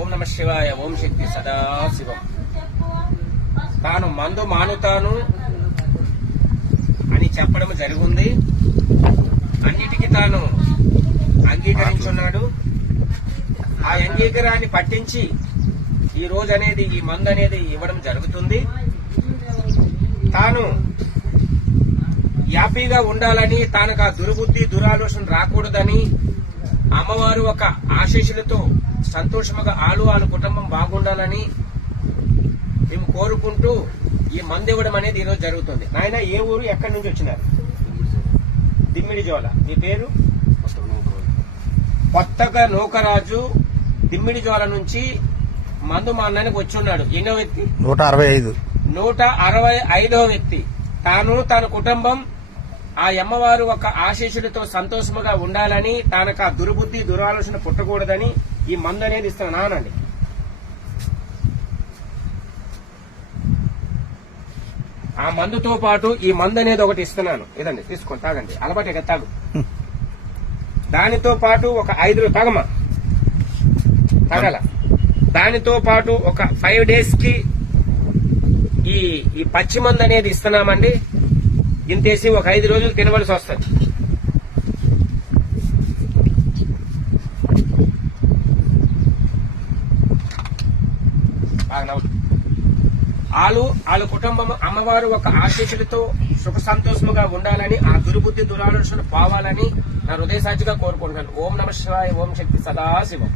ఓం నమ శివాయ, ఓం శక్తి సదాశివం. తాను మందు మానుతాను అని చెప్పడం జరిగింది. అన్నిటికీ తాను అంగీకరించున్నాడు. ఆ అంగీకారాన్ని పట్టించి ఈ రోజు అనేది ఈ మందు అనేది ఇవ్వడం జరుగుతుంది. తాను హ్యాపీగా ఉండాలని, తానకు ఆ దుర్బుద్ధి దురాలోచన రాకూడదని, అమ్మవారు ఒక ఆశీస్సులతో సంతోషముగా వాళ్ళ కుటుంబం బాగుండాలని మేము కోరుకుంటూ ఈ మందు ఇవ్వడం అనేది ఈరోజు జరుగుతుంది. నాయన, ఏ ఊరు, ఎక్కడి నుంచి వచ్చినారు? దిమ్మిడి జోల. మీ పేరు? కొత్తగా నూకరాజు దిమ్మిడి జోల నుంచి మందు మా అన్నానికి వచ్చి ఉన్నాడు. ఎన్నో వ్యక్తి? 165వ వ్యక్తి. తన కుటుంబం ఆ అమ్మవారు ఒక ఆశీస్సులతో సంతోషముగా ఉండాలని, తనకు ఆ దుర్బుద్ధి దురాలోచన పుట్టకూడదని ఈ మందు అనేది ఇస్తాను. నానండి, ఆ మందుతో పాటు ఈ మందు అనేది ఒకటి ఇస్తున్నాను. ఇదండి, తీసుకోండి, తాగండి. అలవాటే కదా, తాగు. దానితో పాటు ఒక 5 తాగమా, తాగాల. దానితో పాటు ఒక 5 days కి ఈ పచ్చి మందు అనేది ఇస్తున్నామండి. ఇంతేసి ఒక 5 రోజులు తినవలసి వస్తుంది. వాళ్ళ కుటుంబం అమ్మవారు ఒక ఆశీస్సులతో సుఖ సంతోషముగా ఉండాలని, ఆ దుర్బుద్ధి దురాలోచన పోవాలని నా హృదయ సాక్షిగా కోరుకుంటున్నాను. ఓం నమ శివాయ, ఓం శక్తి సదాశివం.